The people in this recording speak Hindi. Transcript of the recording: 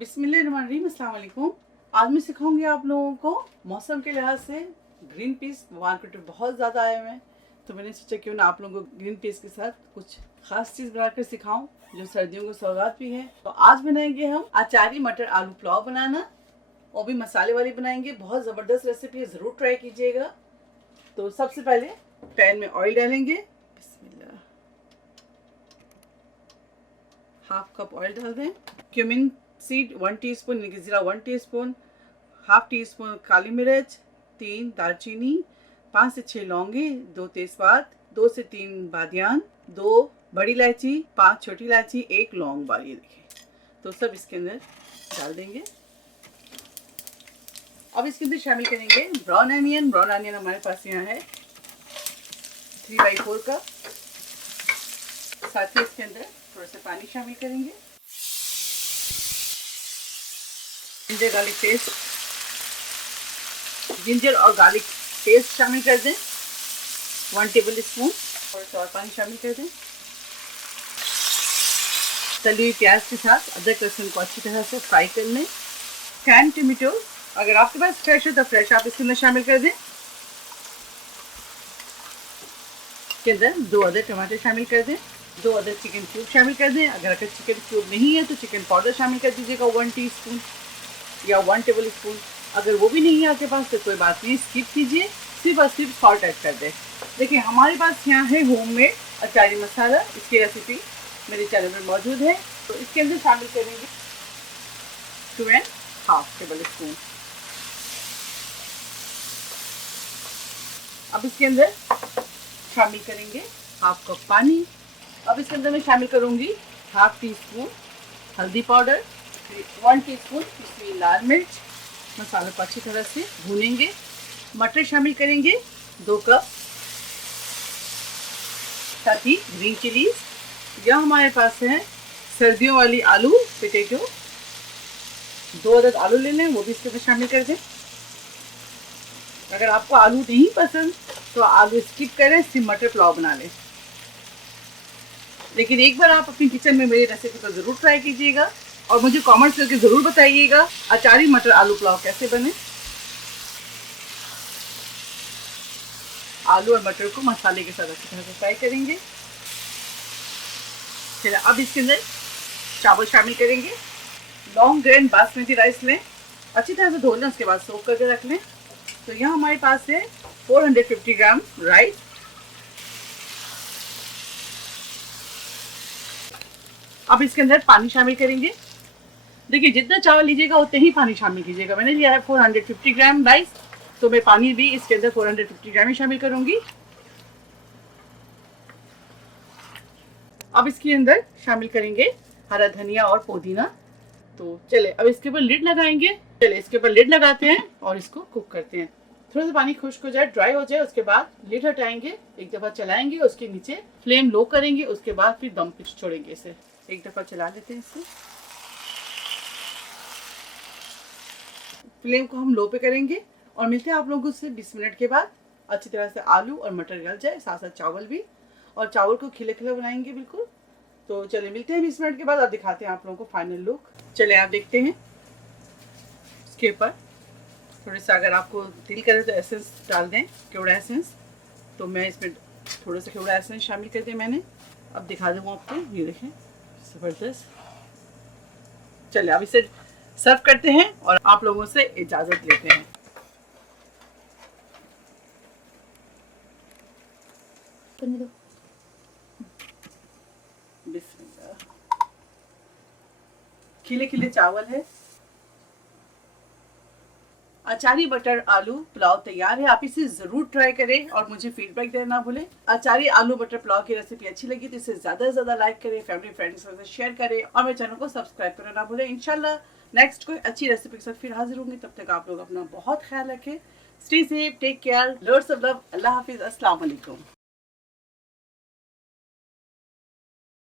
बिस्मिल्लाहिर्रहमानिर्रहीम, अस्सलाम वालेकुम। आज मैं सिखाऊंगी आप लोगों को मौसम के लिहाज से ग्रीन पीस। मार्केट में बहुत ज़्यादा आए हुए हैं, तो मैंने सोचा क्यों ना आप लोगों को ग्रीन पीस के साथ कुछ खास चीज़ बनाकर सिखाऊं जो सर्दियों को सौगात भी है। तो आज बनाएंगे हम अचारी मटर आलू पुलाव बनाना, वो भी मसाले वाली बनाएंगे। बहुत ज़बरदस्त रेसिपी है, ज़रूर ट्राई कीजिएगा। तो सबसे पहले पैन में ऑयल डालेंगे। बिस्मिल्लाह, हाफ कप ऑयल डाल दें। क्यूमिन सीड 1 टीस्पून, ज़ीरा 1 टीस्पून, हाफ टी स्पून काली मिर्च, 3 दालचीनी, 5 से 6 लौंगे, 2 तेजपात, 2 से 3 बादियान, 2 बड़ी इलायची, 5 छोटी इलायची, 1 लौंग वाली। देखिए, तो सब इसके अंदर डाल देंगे। अब इसके अंदर शामिल करेंगे ब्राउन अनियन। ब्राउन अनियन हमारे पास यहाँ है 3/4 का। साथ ही इसके अंदर थोड़ा सा पानी शामिल करेंगे। जिंजर गार्लिक पेस्ट, जिंजर और गार्लिक पेस्ट शामिल कर दें 1 टेबल स्पून। थोड़ा सा और पानी शामिल कर दें। तली हुई प्याज के साथ अदरक लहसुन को अच्छी तरह से फ्राई कर लें। कैन टमाटो, अगर आपके पास फ्रेश हो तो फ्रेश आप इसके अंदर शामिल कर दें। इसके अंदर 2 अदर टमाटर शामिल कर दें। 2 अदर चिकन क्यूब शामिल कर दें। अगर चिकन क्यूब नहीं है तो चिकन पाउडर शामिल कर दीजिएगा 1 टीस्पून या 1 टेबल स्पून। अगर वो भी नहीं है आपके पास तो कोई बात नहीं, स्किप कीजिए। सिर्फ और सिर्फ सॉल्ट ऐड कर दें। देखिए, हमारे पास यहाँ है होममेड अचारी मसाला। इसकी रेसिपी मेरे चैनल में मौजूद है। तो इसके अंदर शामिल करेंगे 2.5 टेबल स्पून। अब इसके अंदर शामिल करेंगे हाफ कप पानी। अब इसके अंदर मैं शामिल करूँगी हाफ टी स्पून हल्दी पाउडर, 1 टीस्पून पिसी हुई लाल मिर्च। मसालों को अच्छी तरह से भूनेंगे। मटर शामिल करेंगे 2 कप। साथ ही ग्रीन चिलीज, यह हमारे पास है सर्दियों वाली आलू पोटैटो, 2 अदद आलू ले लें, वो भी इसके अंदर शामिल कर दें। अगर आपको आलू नहीं पसंद तो आलू स्किप करें, सिर्फ मटर पुलाव बना लें। लेकिन एक बार आप अपनी किचन में मेरी रेसिपी को ज़रूर ट्राई कीजिएगा और मुझे कमेंट्स करके ज़रूर बताइएगा अचारी मटर आलू पुलाव कैसे बने। आलू और मटर को मसाले के साथ अच्छी तरह से फ्राई करेंगे। चलिए, अब इसके अंदर चावल शामिल करेंगे। लॉन्ग ग्रेन बासमती राइस लें, अच्छी तरह से धो लें, उसके बाद सोक करके रख लें। तो यहाँ हमारे पास है 450 ग्राम राइस। अब इसके अंदर पानी शामिल करेंगे। देखिए, जितना चावल लीजिएगा उतने ही पानी शामिल कीजिएगा। मैंने लिया है 450 ग्राम राइस, तो मैं पानी भी इसके अंदर 450 ग्राम ही शामिल करूंगी। अब इसके अंदर शामिल करेंगे हरा धनिया और पुदीना। तो चले अब इसके ऊपर लिड लगाएंगे। चले इसके ऊपर लिड लगाते हैं और इसको कुक करते हैं। थोड़ा सा पानी खुश्क हो जाए, ड्राई हो जाए, उसके बाद लिड हटाएंगे, एक दफ़ा चलाएंगे, उसके नीचे फ्लेम लो करेंगे, उसके बाद फिर दम पे छोड़ेंगे। इसे एक दफ़ा चला लेते हैं। इसे फ्लेम को हम लो पे करेंगे और मिलते हैं आप लोगों से 20 मिनट के बाद। अच्छी तरह से आलू और मटर गल जाए, साथ साथ चावल भी, और चावल को खिले खिले बनाएंगे बिल्कुल। तो चलिए मिलते हैं 20 मिनट के बाद और दिखाते हैं आप लोगों को फाइनल लुक। चले आप देखते हैं। इसके ऊपर थोड़े सा, अगर आपको दिल करे तो एसेंस डाल दें, केवड़ा एसेंस। तो मैं इसमें थोड़ा सा केवड़ा एसेंस शामिल कर दिया मैंने। अब दिखा दूँगा आपको, ये देखें, ज़बरदस्त। चलिए अब इसे सर्व करते हैं और आप लोगों से इजाज़त लेते हैं। बिस्मिल्लाह। खिले खिले चावल है। अचारी मटर आलू पुलाव तैयार है। आप इसे ज़रूर ट्राई करें और मुझे फीडबैक देना ना भूलें। अचारी आलू मटर पुलाव की रेसिपी अच्छी लगी तो इसे ज़्यादा से ज़्यादा लाइक करें, फैमिली फ्रेंड्स के साथ शेयर करें और मेरे चैनल को सब्सक्राइब करना ना भूलें। इंशाल्लाह नेक्स्ट कोई अच्छी रेसिपी के साथ फिर हाजिर होंगी। तब तक आप लोग अपना बहुत ख्याल रखें। Stay safe, take care, lots of love. अल्लाह हाफिज़, अस्सलाम वालेकुम।